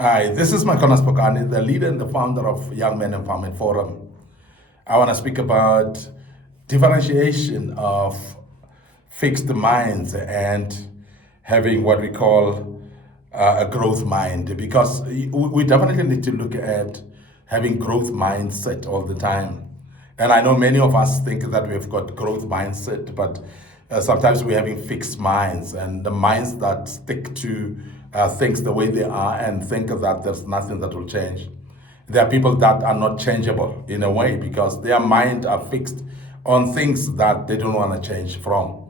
Hi, this is MIcornus, Phokane, the leader and the founder of Young Men Empowerment Forum. I want to speak about differentiation of fixed minds and having what we call a growth mind, because we definitely need to look at having growth mindset all the time. And I know many of us think that we've got growth mindset, but sometimes we're having fixed minds, and the minds that stick to things the way they are and think that there's nothing that will change. There are people that are not changeable in a way because their mind are fixed on things that they don't want to change from.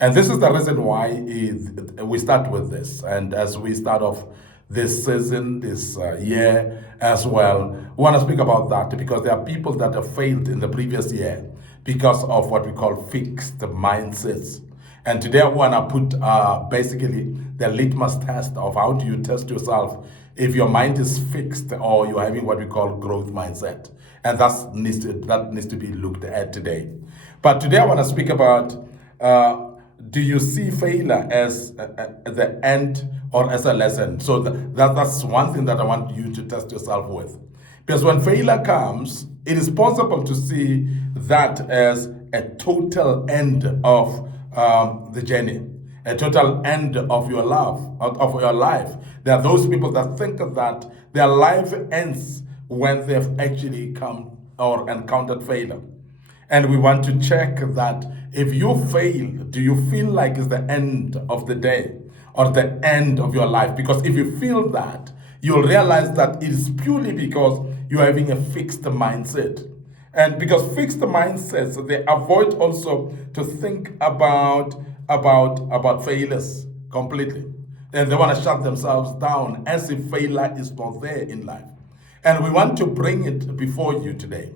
And this is the reason why we start with this. And as we start off this season, this year as well, we want to speak about that because there are people that have failed in the previous year because of what we call fixed mindsets. And today I want to put basically the litmus test of how do you test yourself if your mind is fixed or you're having what we call growth mindset. And that needs to be looked at today. But today I want to speak about do you see failure as the end or as a lesson? So that's one thing that I want you to test yourself with. Because when failure comes, it is possible to see that as a total end of the journey, a total end of your love, of your life. There are those people that think that their life ends when they've actually come or encountered failure. And we want to check that if you fail, do you feel like it's the end of the day or the end of your life? Because if you feel that, you'll realize that it is purely because you're having a fixed mindset. And because fixed mindsets, they avoid also to think about failures completely. And they want to shut themselves down as if failure is not there in life. And we want to bring it before you today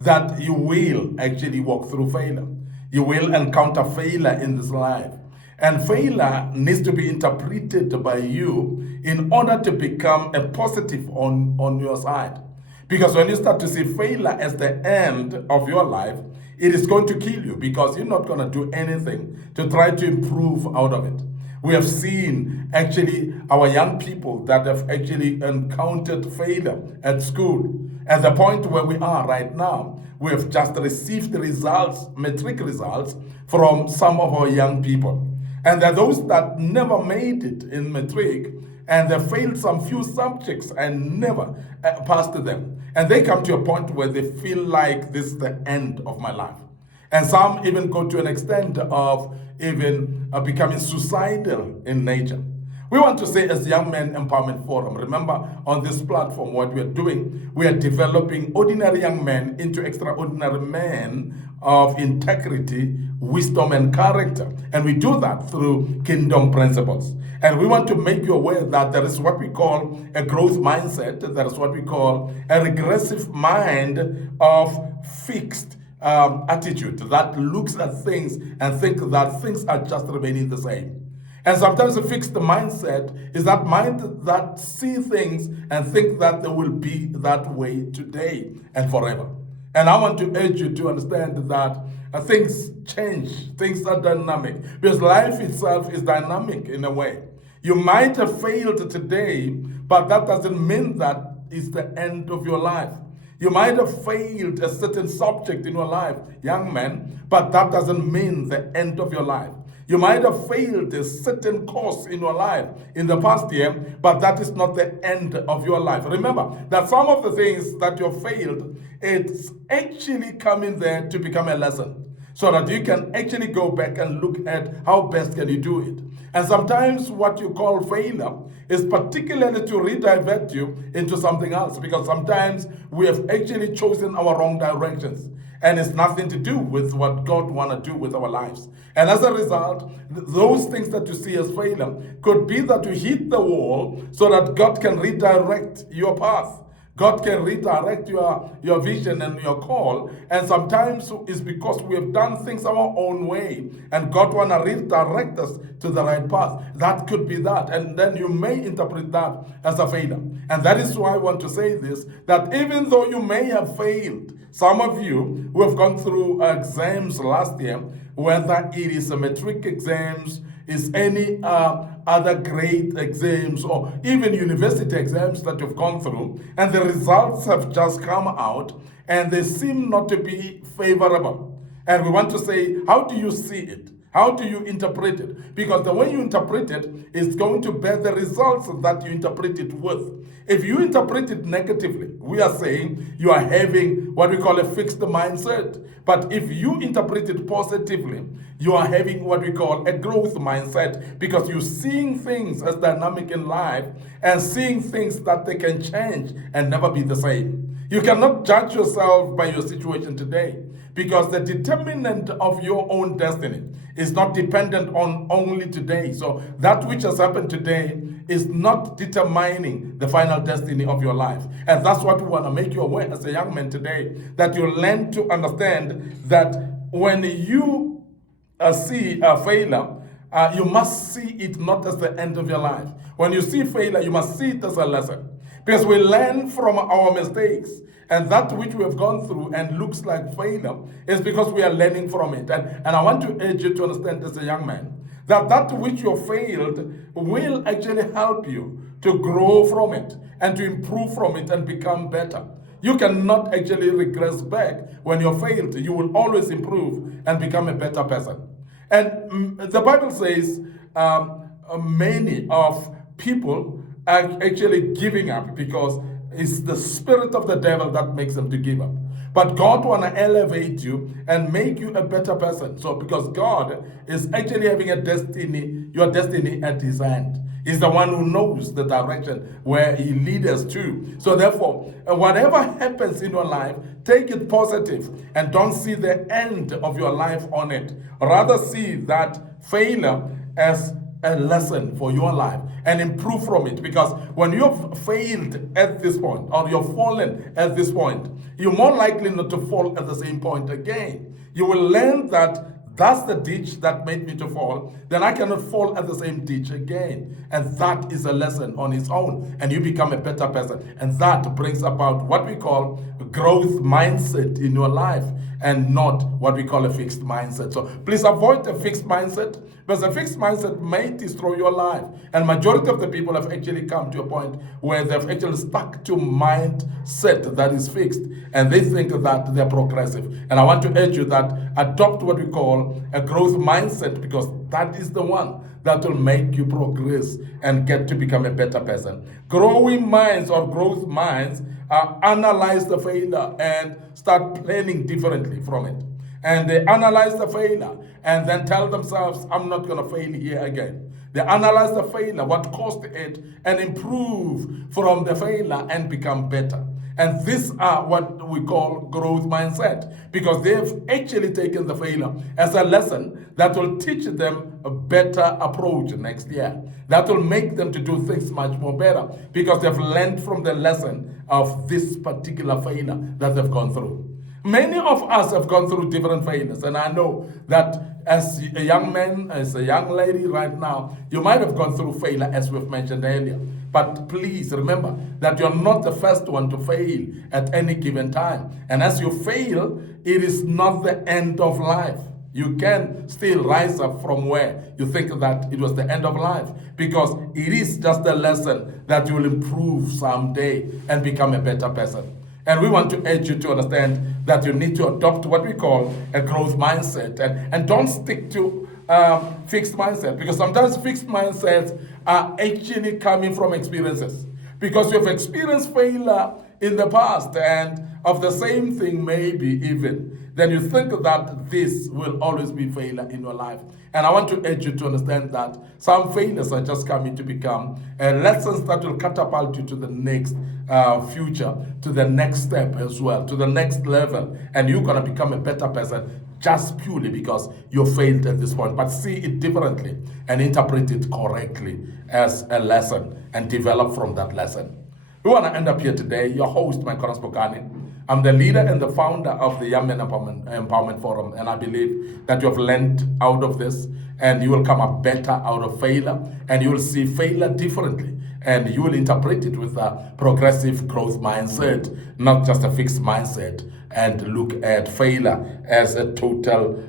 that you will actually walk through failure. You will encounter failure in this life. And failure needs to be interpreted by you in order to become a positive on your side. Because when you start to see failure as the end of your life, it is going to kill you because you're not going to do anything to try to improve out of it. We have seen actually our young people that have actually encountered failure at school. At the point where we are right now, we have just received the results, matric results, from some of our young people. And there are those that never made it in matric and they failed some few subjects and never passed them. And they come to a point where they feel like this is the end of my life. And some even go to an extent of even becoming suicidal in nature. We want to say, as Young Men Empowerment Forum, remember on this platform, what we are doing, we are developing ordinary young men into extraordinary men of integrity, wisdom, and character. And we do that through kingdom principles. And we want to make you aware that there is what we call a growth mindset, there is what we call a regressive mind of fixed attitude that looks at things and think that things are just remaining the same. And sometimes a fixed mindset is that mind that see things and think that they will be that way today and forever. And I want to urge you to understand that things change, things are dynamic, because life itself is dynamic in a way. You might have failed today, but that doesn't mean that it's the end of your life. You might have failed a certain subject in your life, young man, but that doesn't mean the end of your life. You might have failed a certain course in your life in the past year, but that is not the end of your life. Remember that some of the things that you have failed, it's actually coming there to become a lesson, so that you can actually go back and look at how best can you do it. And sometimes what you call failure is particularly to redirect you into something else, because sometimes we have actually chosen our wrong directions and it's nothing to do with what God want to do with our lives. And as a result, those things that you see as failure could be that you hit the wall so that God can redirect your path. God can redirect your vision and your call. And sometimes it's because we have done things our own way. And God want to redirect us to the right path. That could be that. And then you may interpret that as a failure. And that is why I want to say this, that even though you may have failed, some of you who have gone through exams last year, whether it is a matric exams, is any other grade exams or even university exams that you've gone through, and the results have just come out and they seem not to be favorable. And we want to say, how do you see it? How do you interpret it? Because the way you interpret it is going to bear the results that you interpret it with. If you interpret it negatively, we are saying you are having what we call a fixed mindset. But if you interpret it positively, you are having what we call a growth mindset, because you're seeing things as dynamic in life and seeing things that they can change and never be the same. You cannot judge yourself by your situation today, because the determinant of your own destiny is not dependent on only today. So that which has happened today is not determining the final destiny of your life. And that's what we want to make you aware as a young man today, that you learn to understand that when you see a failure, you must see it not as the end of your life. When you see failure, you must see it as a lesson. Because we learn from our mistakes, and that which we have gone through and looks like failure is because we are learning from it. And I want to urge you to understand as a young man that that which you failed will actually help you to grow from it and to improve from it and become better. You cannot actually regress back when you failed. You will always improve and become a better person. And the Bible says many of people are actually giving up because it's the spirit of the devil that makes them to give up. But God want to elevate you and make you a better person. So because God is actually having a destiny, your destiny at his hand. He's the one who knows the direction where he leads us to. So therefore, whatever happens in your life, take it positive and don't see the end of your life on it. Rather see that failure as a lesson for your life and improve from it. Because when you've failed at this point or you've fallen at this point, you're more likely not to fall at the same point again. You will learn that that's the ditch that made me to fall, then I cannot fall at the same ditch again. And that is a lesson on its own, and you become a better person. And that brings about what we call growth mindset in your life, and not what we call a fixed mindset. So please avoid a fixed mindset, because a fixed mindset may destroy your life. And majority of the people have actually come to a point where they've actually stuck to mindset that is fixed, and they think that they're progressive. And I want to urge you that adopt what we call a growth mindset, because that is the one that will make you progress and get to become a better person. Growing minds or growth minds analyze the failure and start planning differently from it. And they analyze the failure and then tell themselves, I'm not going to fail here again. They analyze the failure, what caused it, and improve from the failure and become better. And these are what we call growth mindset, because they've actually taken the failure as a lesson that will teach them a better approach next year. That will make them to do things much more better, because they've learned from the lesson of this particular failure that they've gone through. Many of us have gone through different failures, and I know that as a young man, as a young lady right now, you might have gone through failure, as we've mentioned earlier. But please remember that you're not the first one to fail at any given time. And as you fail, it is not the end of life. You can still rise up from where you think that it was the end of life, because it is just a lesson that you will improve someday and become a better person. And we want to urge you to understand that you need to adopt what we call a growth mindset, and don't stick to fixed mindset, because sometimes fixed mindsets are actually coming from experiences, because you've experienced failure in the past and of the same thing maybe even, then you think that this will always be failure in your life. And I want to urge you to understand that some failures are just coming to become lessons that will catapult you to the next future, to the next step as well, to the next level. And you're going to become a better person just purely because you failed at this point. But see it differently and interpret it correctly as a lesson and develop from that lesson. We want to end up here today. Your host, MIcornus Phokane. I'm the leader and the founder of the Young Men Empowerment Forum, and I believe that you have learned out of this, and you will come up better out of failure, and you will see failure differently, and you will interpret it with a progressive growth mindset, not just a fixed mindset, and look at failure as a total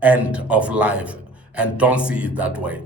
end of life. and don't see it that way.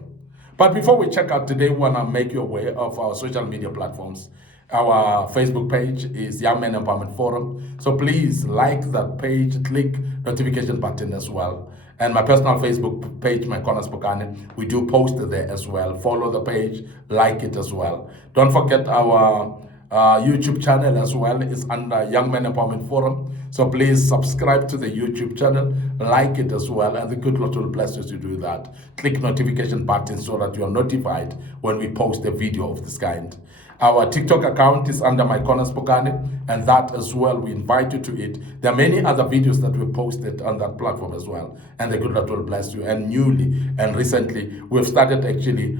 But before we check out today, we want to make you aware of our social media platforms. Our Facebook page is Young Men Empowerment Forum. So please like that page, click notification button as well. And my personal Facebook page, MIcornus Phokane, we do post there as well. Follow the page, like it as well. Don't forget our YouTube channel as well is under Young Men Empowerment Forum. So please subscribe to the YouTube channel, like it as well, and the good Lord will bless you to do that. Click notification button so that you are notified when we post a video of this kind. Our TikTok account is under MIcornus Phokane, and that as well, we invite you to it. There are many other videos that we posted on that platform as well, and the good Lord will bless you. And newly and recently, we've started actually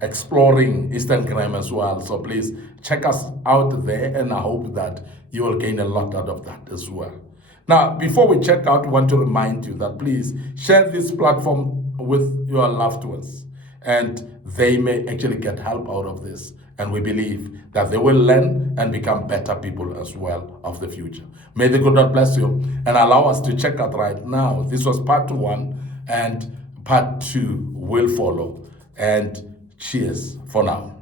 exploring Instagram as well. So please check us out there, and I hope that you will gain a lot out of that as well. Now, before we check out, I want to remind you that please share this platform with your loved ones, and they may actually get help out of this. And we believe that they will learn and become better people as well of the future. May the good Lord bless you and allow us to check out right now. This was part 1, and part 2 will follow. And cheers for now.